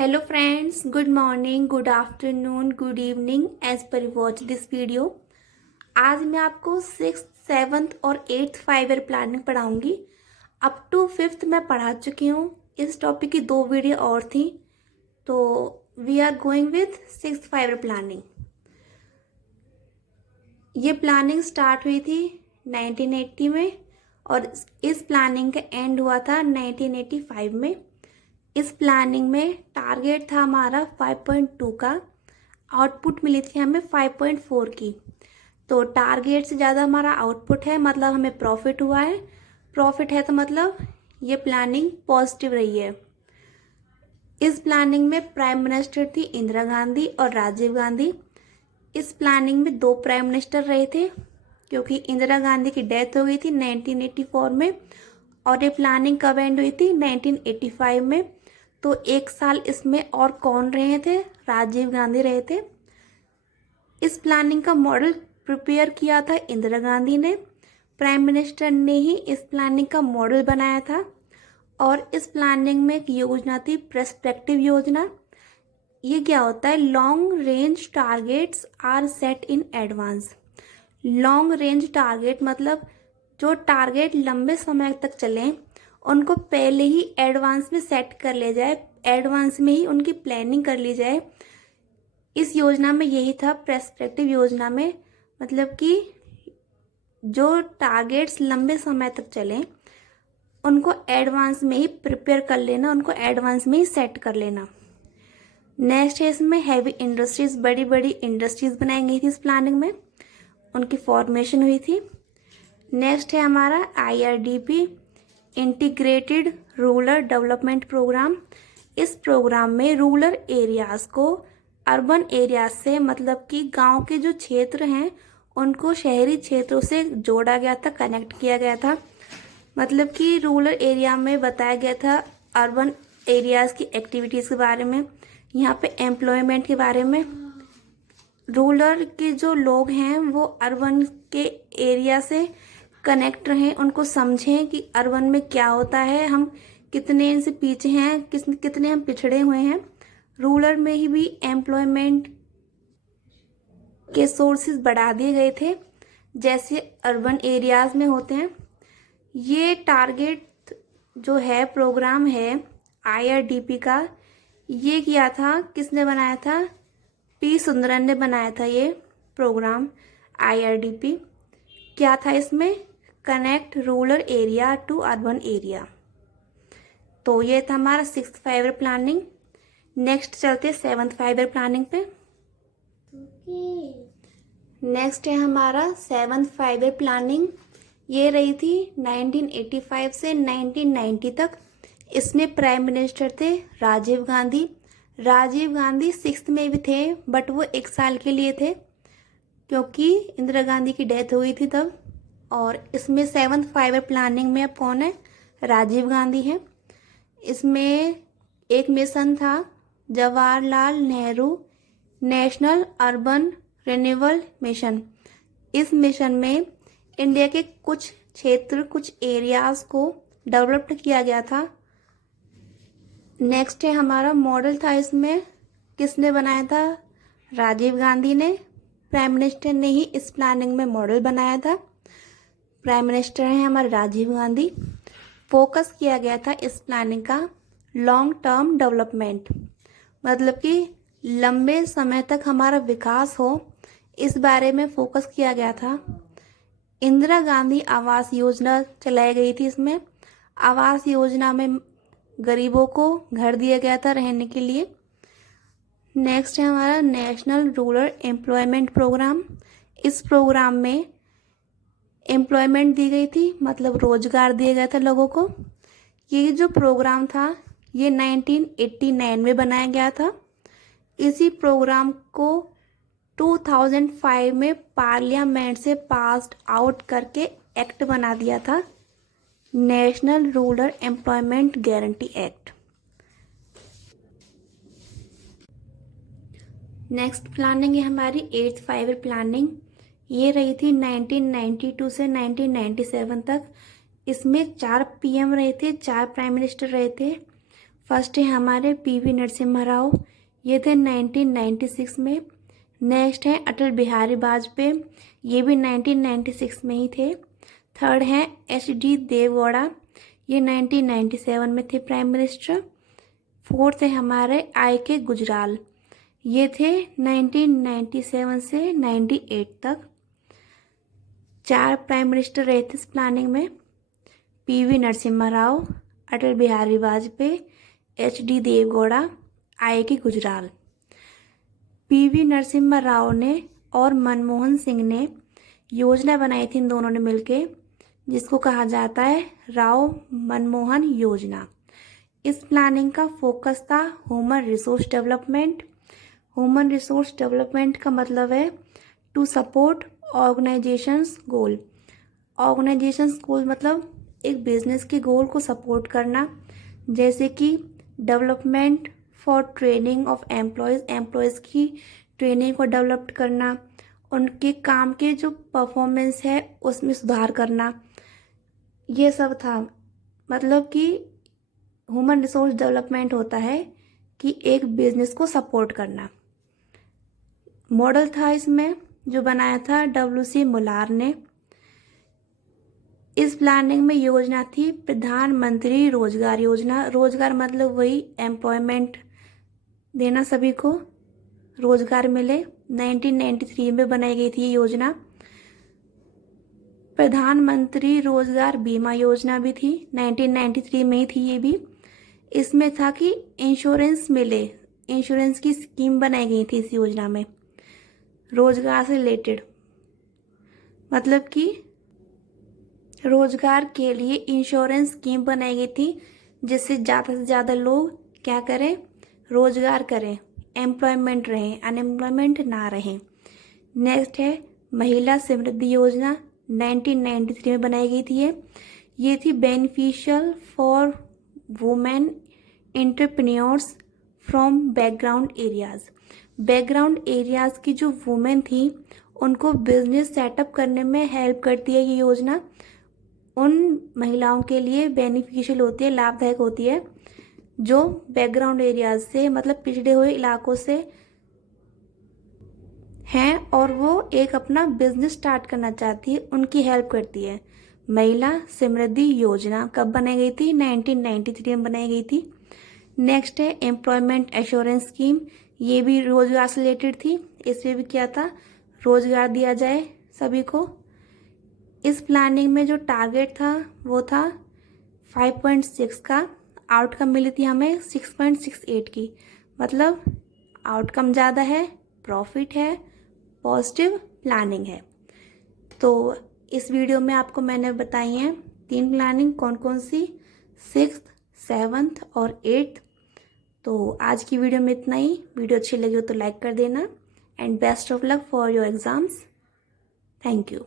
Hello friends, good morning, good afternoon, good evening as per you watch this video। आज मैं आपको 6th, 7th और 8th 5 year planning पढ़ाऊंगी। Up to 5th मैं पढ़ा चुकी हूँ। इस टॉपिक की 2 वीडियो और थी, तो we are going with 6th 5 year planning. ये प्लानिंग स्टार्ट हुई थी 1980 में और इस प्लानिंग का एंड हुआ था 1985 में। इस प्लानिंग में टारगेट था हमारा 5.2 का, आउटपुट मिली थी हमें 5.4 की। तो टारगेट से ज़्यादा हमारा आउटपुट है, मतलब हमें प्रॉफिट हुआ है। प्रॉफिट है तो मतलब ये प्लानिंग पॉजिटिव रही है। इस प्लानिंग में प्राइम मिनिस्टर थी इंदिरा गांधी और राजीव गांधी। इस प्लानिंग में 2 प्राइम मिनिस्टर रहे थे, क्योंकि इंदिरा गांधी की डेथ हो गई थी 1984 में और ये प्लानिंग कब एंड हुई थी 1985 में। तो 1 साल इसमें और कौन रहे थे? राजीव गांधी रहे थे। इस प्लानिंग का मॉडल प्रिपेयर किया था इंदिरा गांधी ने। प्राइम मिनिस्टर ने ही इस प्लानिंग का मॉडल बनाया था। और इस प्लानिंग में एक योजना थी पर्सपेक्टिव योजना। ये क्या होता है? Long range targets are set in advance. Long range target मतलब जो टारगेट लंबे समय तक चलें उनको पहले ही एडवांस में सेट कर ले जाए, एडवांस में ही उनकी प्लानिंग कर ली जाए। इस योजना में यही था, पर्सपेक्टिव योजना में, मतलब कि जो टारगेट्स लंबे समय तक चलें उनको एडवांस में ही प्रिपेयर कर लेना, उनको एडवांस में ही सेट कर लेना। नेक्स्ट है इसमें हैवी इंडस्ट्रीज, बड़ी बड़ी इंडस्ट्रीज बनाई गई थी इस प्लानिंग में, उनकी फॉर्मेशन हुई थी। नेक्स्ट है हमारा IRDP, integrated rural development programme. इस प्रोग्राम में रूरल एरियाज़ को अर्बन एरियाज से, मतलब कि गांव के जो क्षेत्र हैं उनको शहरी क्षेत्रों से जोड़ा गया था, कनेक्ट किया गया था। मतलब कि रूरल एरिया में बताया गया था अर्बन एरियाज़ की एक्टिविटीज़ के बारे में, यहाँ पे एम्प्लॉयमेंट के बारे में। रूरल के जो लोग हैं वो अर्बन के एरिया से कनेक्ट रहें, उनको समझें कि अर्बन में क्या होता है, हम कितने इनसे पीछे हैं, कितने हम पिछड़े हुए हैं। रूरल में ही भी एम्प्लॉयमेंट के सोर्सेज बढ़ा दिए गए थे जैसे अर्बन एरियाज में होते हैं। ये टारगेट जो है, प्रोग्राम है IRDP का, ये किया था, किसने बनाया था? P. सुंदरन ने बनाया था ये प्रोग्राम IRDP। क्या था इसमें? Connect rural area to urban area. तो ये था हमारा 6th 5 ईयर प्लानिंग। नेक्स्ट चलते 7th 5 ईयर प्लानिंग पे। नेक्स्ट है हमारा 7th 5 ईयर प्लानिंग। ये रही थी 1985 से 1990 तक। इसमें प्राइम मिनिस्टर थे राजीव गांधी। राजीव गांधी 6th में भी थे, बट वो 1 साल के लिए थे क्योंकि इंदिरा गांधी की डेथ हो गई थी तब। और इसमें 7th 5 ईयर प्लानिंग में अब कौन है? राजीव गांधी है। इसमें एक मिशन था Jawaharlal Nehru national urban renewal mission. इस मिशन में इंडिया के कुछ क्षेत्र, कुछ एरियाज को डेवलप किया गया था। नेक्स्ट है हमारा मॉडल था, इसमें किसने बनाया था? राजीव गांधी ने। प्राइम मिनिस्टर ने ही इस प्लानिंग में मॉडल बनाया था। प्राइम मिनिस्टर हैं हमारे राजीव गांधी। फोकस किया गया था इस प्लानिंग का लॉन्ग टर्म डेवलपमेंट, मतलब कि लंबे समय तक हमारा विकास हो, इस बारे में फोकस किया गया था। इंदिरा गांधी आवास योजना चलाई गई थी। इसमें आवास योजना में गरीबों को घर दिया गया था रहने के लिए। नेक्स्ट है हमारा नेशनल रूरल एम्प्लॉयमेंट प्रोग्राम। इस प्रोग्राम में एम्प्लॉयमेंट दी गई थी, मतलब रोजगार दिया गया था लोगों को। ये जो प्रोग्राम था ये 1989 में बनाया गया था। इसी प्रोग्राम को 2005 में पार्लियामेंट से पास्ड आउट करके एक्ट बना दिया था, national rural employment guarantee act. Next planning है हमारी 8th 5 ईयर प्लानिंग। ये रही थी 1992 से 1997 तक। इसमें 4 PM रहे थे, 4 प्राइम मिनिस्टर रहे थे। फर्स्ट है हमारे पीवी नरसिम्हा राव, ये थे 1996 में। नेक्स्ट है अटल बिहारी वाजपेयी, ये भी 1996 में ही थे। थर्ड है एच.डी. देवगौड़ा, ये 1997 में थे प्राइम मिनिस्टर। फोर्थ है हमारे आई.के. गुजराल, ये थे 1997 से 98 तक। 4 प्राइम मिनिस्टर रहे थे इस प्लानिंग में, पीवी नरसिम्हा राव, अटल बिहारी वाजपेयी, एच.डी. देवगौड़ा, आई.के. गुजराल। पीवी नरसिम्हा राव ने और मनमोहन सिंह ने योजना बनाई थी इन दोनों ने मिलके, जिसको कहा जाता है राव मनमोहन योजना। इस प्लानिंग का फोकस था human resource development. Human resource development का मतलब है to support organisations goal. Organisations goal मतलब एक बिजनेस के गोल को सपोर्ट करना, जैसे कि development for training of employees की ट्रेनिंग को डेवलप करना, उनके काम के जो परफॉर्मेंस है उसमें सुधार करना, ये सब था। मतलब कि ह्यूमन रिसोर्स डेवलपमेंट होता है कि एक बिजनेस को सपोर्ट करना। मॉडल था इसमें जो बनाया था W.C. मुलार ने। इस प्लानिंग में योजना थी प्रधानमंत्री रोजगार योजना। रोजगार मतलब वही एम्प्लॉयमेंट देना, सभी को रोजगार मिले। 1993 में बनाई गई थी ये योजना। प्रधानमंत्री रोजगार बीमा योजना भी थी, 1993 में ही थी ये भी। इसमें था कि इंश्योरेंस मिले, इंश्योरेंस की स्कीम बनाई गई थी इस योजना में रोजगार से रिलेटेड। मतलब कि रोजगार के लिए इंश्योरेंस स्कीम बनाई गई थी, जिससे ज़्यादा से ज़्यादा लोग क्या करें, रोजगार करें, एम्प्लॉयमेंट रहें, अनएम्प्लॉयमेंट ना रहें। नेक्स्ट है महिला समृद्धि योजना, 1993 में बनाई गई थी ये थी beneficial for women entrepreneurs from background areas. Background areas की जो वुमेन थी उनको बिजनेस सेटअप करने में हेल्प करती है ये योजना। उन महिलाओं के लिए बेनिफिशियल होती है, लाभदायक होती है, जो बैकग्राउंड एरियाज से मतलब पिछड़े हुए इलाकों से हैं और वो एक अपना बिजनेस स्टार्ट करना चाहती है, उनकी हेल्प करती है। महिला समृद्धि योजना कब बनाई गई थी? 1993 में बनाई गई थी। नेक्स्ट है एम्प्लॉयमेंट एश्योरेंस स्कीम, ये भी रोजगार से रिलेटेड थी। इसमें भी क्या था, रोजगार दिया जाए सभी को। इस प्लानिंग में जो टारगेट था वो था 5.6 का, आउटकम मिली थी हमें 6.68 की। मतलब आउटकम ज़्यादा है, प्रॉफिट है, पॉजिटिव प्लानिंग है। तो इस वीडियो में आपको मैंने बताई हैं 3 प्लानिंग, कौन कौन सी, 6th, 7th और 8th। तो आज की वीडियो में इतना ही। वीडियो अच्छी लगी हो तो लाइक कर देना and best of luck for your exams. Thank you.